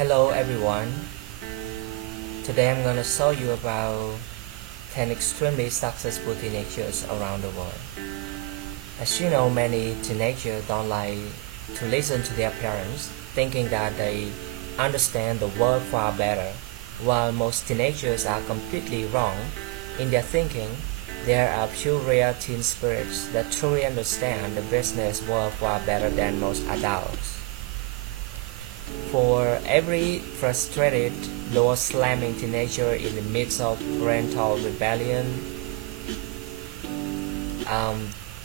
Hello everyone. Today I'm gonna show you about 10 extremely successful teenagers around the world. As you know, many teenagers don't like to listen to their parents, thinking that they understand the world far better, while most teenagers are completely wrong in their thinking. There are few rare teen spirits that truly understand the business world far better than most adults. For every frustrated, door-slamming teenager in the midst of parental rebellion,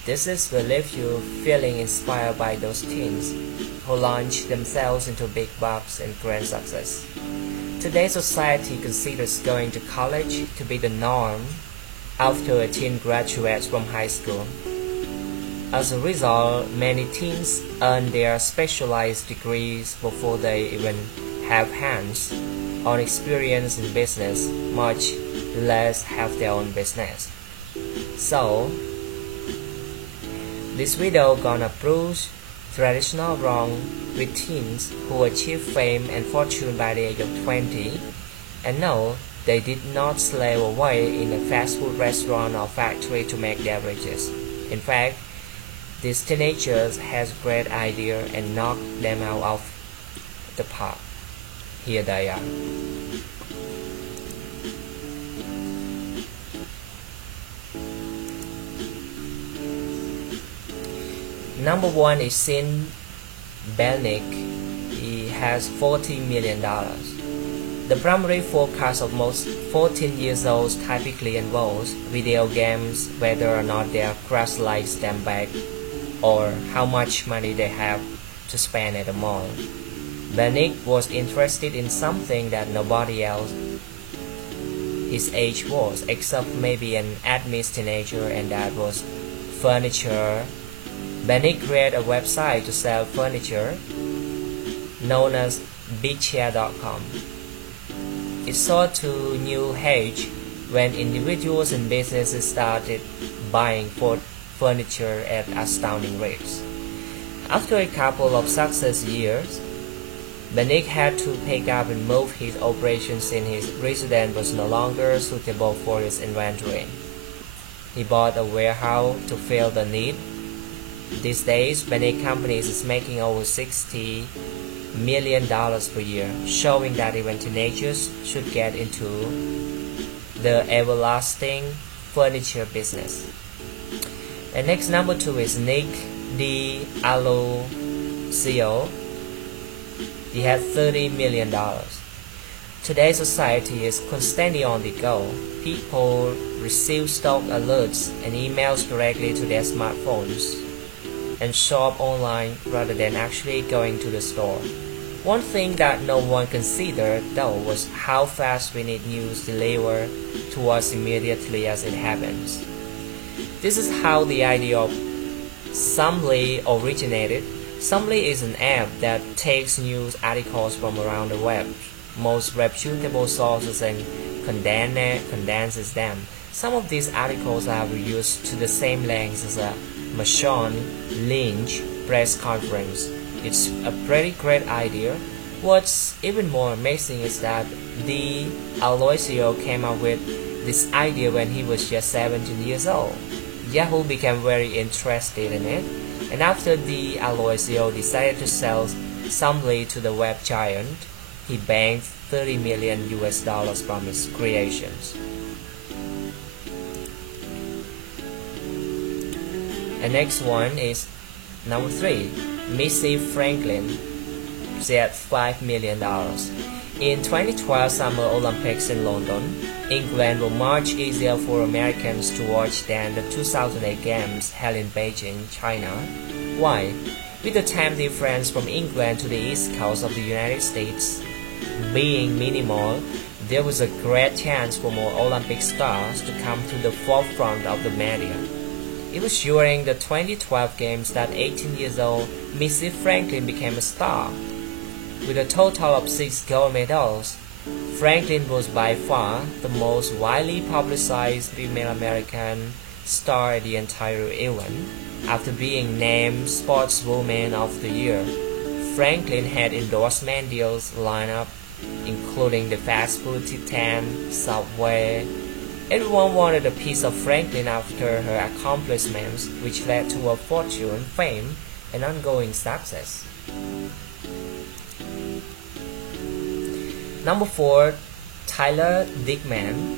this is will leave you feeling inspired by those teens who launch themselves into big bucks and grand success. Today's society considers going to college to be the norm after a teen graduates from high school. As a result, many teens earn their specialized degrees before they even have hands-on experience in business, much less have their own business. So, this video gonna prove traditional wrong with teens who achieve fame and fortune by the age of 20, and no, they did not slave away in a fast food restaurant or factory to make their riches. In fact, these teenagers has great idea and knock them out of the park. Here they are. Number one is Sean Belnick. He has $40 million. The primary focus of most 14 years olds typically involves video games, whether or not their crush likes them back, or how much money they have to spend at the mall. Belnick was interested in something that nobody else his age was, except maybe an at-miss teenager, and that was furniture. Belnick created a website to sell furniture known as BigChair.com. It sold to new age when individuals and businesses started buying furniture at astounding rates. After a couple of success years, Belnick had to pick up and move his operations since his residence was no longer suitable for his inventory. He bought a warehouse to fill the need. These days, Belnick Companies is making over $60 million per year, showing that even teenagers should get into the everlasting furniture business. And next, number two is Nick D'Alessio. He had $30 million. Today's society is constantly on the go. People receive stock alerts and emails directly to their smartphones and shop online rather than actually going to the store. One thing that no one considered though was how fast we need news delivered to us immediately as it happens. This is how the idea of Sumbly originated. Sumbly is an app that takes news articles from around the web, most reputable sources, and condenses them. Some of these articles are reduced to the same length as a Marshawn Lynch press conference. It's a pretty great idea. What's even more amazing is that D'Alessio came up with this idea when he was just 17 years old. Yahoo became very interested in it, and after D'Alessio decided to sell Sumbly to the web giant, he banked $30 million from his creations. And next one is number three, Missy Franklin. She had $5 million. In 2012 Summer Olympics in London, England were much easier for Americans to watch than the 2008 Games held in Beijing, China. Why? With the time difference from England to the east coast of the United States being minimal, there was a great chance for more Olympic stars to come to the forefront of the media. It was during the 2012 Games that 18 years old Missy Franklin became a star. With a total of 6 gold medals, Franklin was by far the most widely publicized female American star at the entire event, after being named Sportswoman of the Year Franklin had endorsement deals lined up, including the fast food titan, Subway. Everyone wanted a piece of Franklin after her accomplishments, which led to her fortune, fame, and ongoing success. Number 4, Tyler Dickman.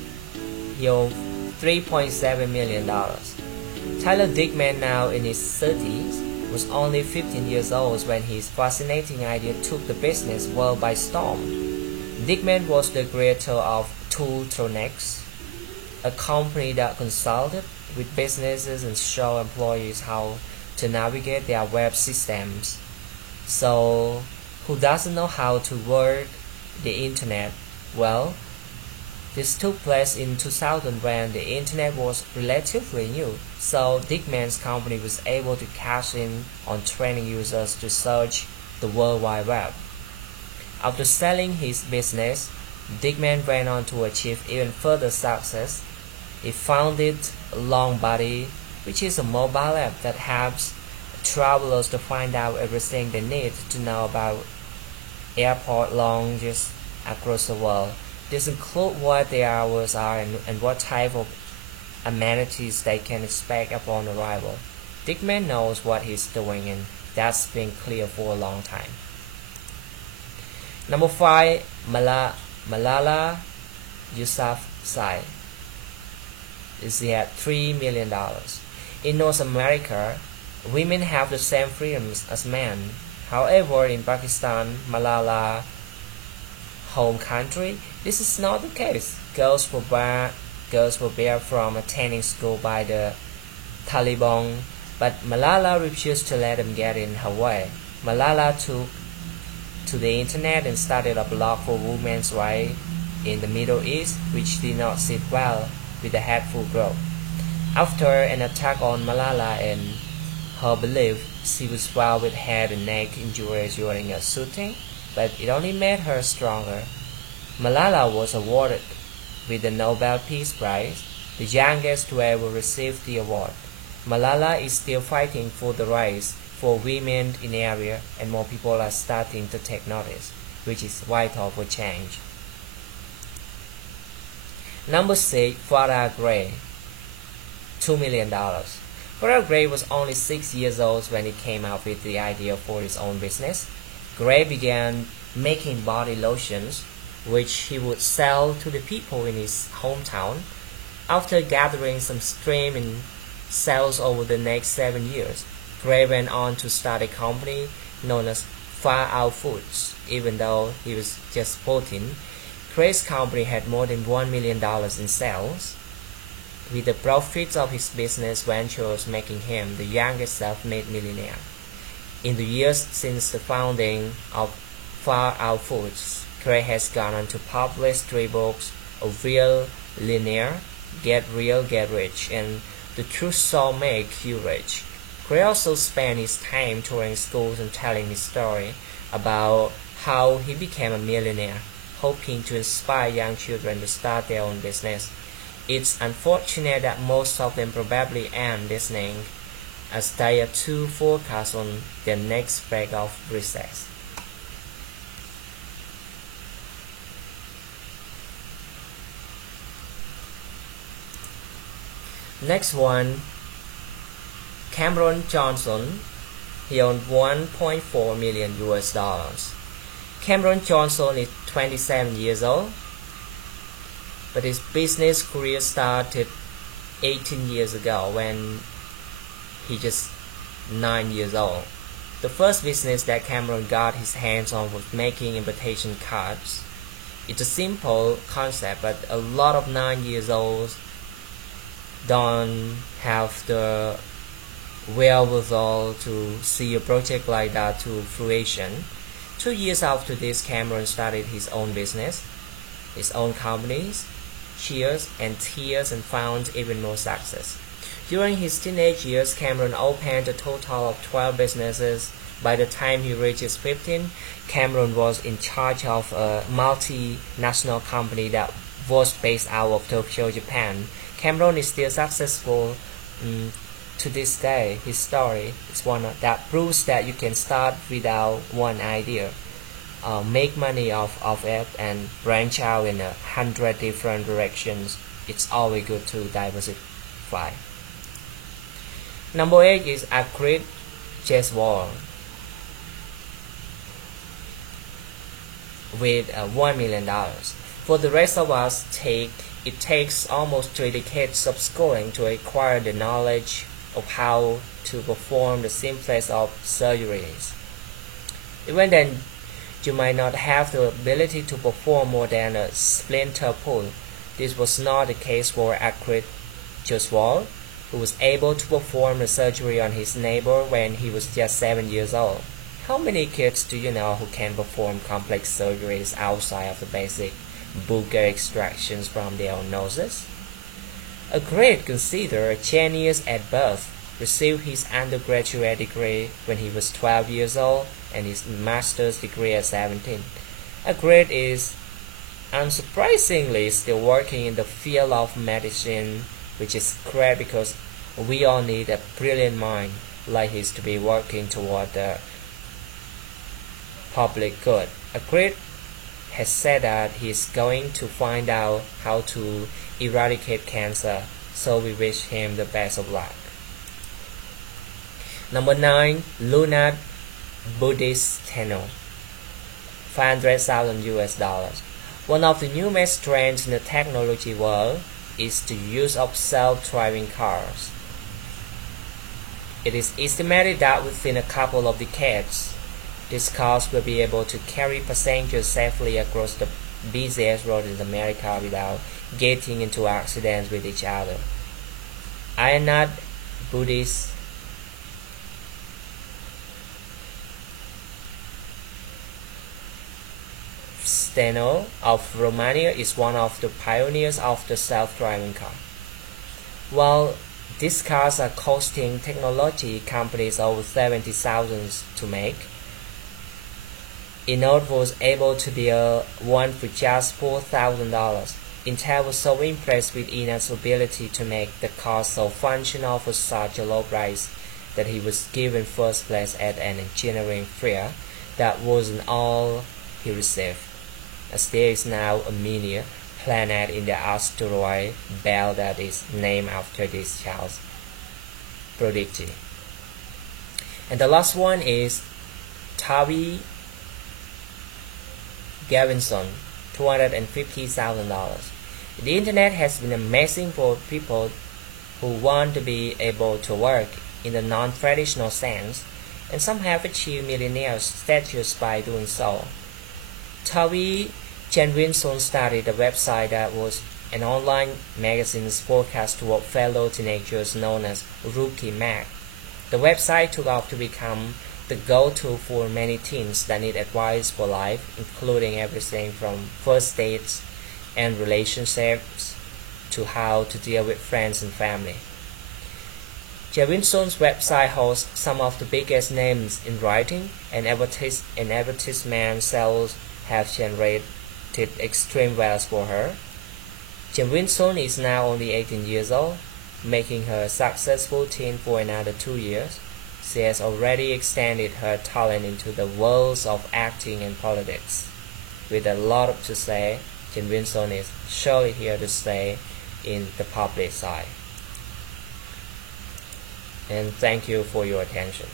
He owed $3.7 million. Tyler Dickman, now in his 30s, was only 15 years old when his fascinating idea took the business world by storm. Dickman was the creator of Tooltronics, a company that consulted with businesses and showed employees how to navigate their web systems. So, who doesn't know how to work the internet? Well, this took place in 2000 when the internet was relatively new, so Dickman's company was able to cash in on training users to search the World Wide Web. After selling his business, Dickman went on to achieve even further success. He founded Longbuddy, which is a mobile app that helps travelers to find out everything they need to know about airport lounges across the world. This includes what their hours are and what type of amenities they can expect upon arrival. Dickman knows what he's doing, and that's been clear for a long time. Number 5, Malala Yousafzai. She had $3 million. In North America, women have the same freedoms as men. However, in Pakistan, Malala home country, this is not the case. Girls were barred from attending school by the Taliban, but Malala refused to let them get in her way. Malala took to the internet and started a blog for women's rights in the Middle East, which did not sit well with the hateful group. After an attack on Malala and her belief, she was found with head and neck injuries during a shooting, but it only made her stronger. Malala was awarded with the Nobel Peace Prize, the youngest to ever receive the award. Malala is still fighting for the rights for women in the area, and more people are starting to take notice, which is vital for change. Number 6, Farrah Gray, $2 million. Farrah Gray was only 6 years old when he came up with the idea for his own business. Gray began making body lotions, which he would sell to the people in his hometown. After gathering some steam in sales over the next 7 years, Gray went on to start a company known as Far Out Foods. Even though he was just 14, Gray's company had more than $1 million in sales, with the profits of his business ventures making him the youngest self-made millionaire. In the years since the founding of Far Out Foods, Gray has gone on to publish 3 books: A Real Linear, Get Real, Get Rich, and The Truth Shall Make You Rich. Gray also spent his time touring schools and telling his story about how he became a millionaire, hoping to inspire young children to start their own business. It's unfortunate that most of them probably end listening, as they are too focused on their next break of recess. Next one, Cameron Johnson. He owned $1.4 million US. Cameron Johnson is 27 years old, but his business career started 18 years ago when he just 9 years old. The first business that Cameron got his hands on was making invitation cards. It's a simple concept, but a lot of 9 years olds don't have the wherewithal to see a project like that to fruition. 2 years after this, Cameron started his own business, his own companies, Cheers and Tears, and found even more success. During his teenage years, Cameron opened a total of 12 businesses. By the time he reaches 15, Cameron was in charge of a multinational company that was based out of Tokyo, Japan. Cameron is still successful to this day, his story is one that proves that you can start without one idea, make money of it, and branch out in 100 different directions. It's always good to diversify. Number 8 is Akrit Jaiswal with $1 million. For the rest of us, it takes almost 3 decades of schooling to acquire the knowledge of how to perform the simplest of surgeries. Even then, you might not have the ability to perform more than a splinter pull. This was not the case for Akrit Jaiswal, who was able to perform the surgery on his neighbor when he was just 7 years old. How many kids do you know who can perform complex surgeries outside of the basic booger extractions from their own noses? Akrit, considered a genius at birth, received his undergraduate degree when he was 12 years old and his master's degree at 17. Akrit is unsurprisingly still working in the field of medicine, which is great because we all need a brilliant mind like his to be working toward the public good. Akrit has said that he's going to find out how to eradicate cancer, so we wish him the best of luck. Number 9, Lunat Budisteno, $500,000 US. One of the newest trends in the technology world is the use of self-driving cars. It is estimated that within a couple of decades, these cars will be able to carry passengers safely across the busiest roads in America without getting into accidents with each other. Ianat Buddhist Steno of Romania is one of the pioneers of the self-driving car. While these cars are costing technology companies over $70,000 to make, Ianat was able to build one for just $4,000. Intel was so impressed with Ianat's ability to make the car so functional for such a low price that he was given first place at an engineering fair. That wasn't all he received, as there is now a mini planet in the asteroid belt that is named after this child's prodigy. And the last one is Tavi Gavinson, $250,000. The internet has been amazing for people who want to be able to work in the non-traditional sense, and some have achieved millionaire status by doing so. Tavi Gavinson started a website that was an online magazine's forecast toward fellow teenagers known as Rookie Mag. The website took off to become the go-to for many teens that need advice for life, including everything from first dates and relationships to how to deal with friends and family. Gavinson's website hosts some of the biggest names in writing, and advertisement sales have generated extreme wealth for her. Gavinson is now only 18 years old, making her a successful teen for another 2 years. She has already extended her talent into the worlds of acting and politics. With a lot to say, Gavinson is surely here to stay in the public eye. And thank you for your attention.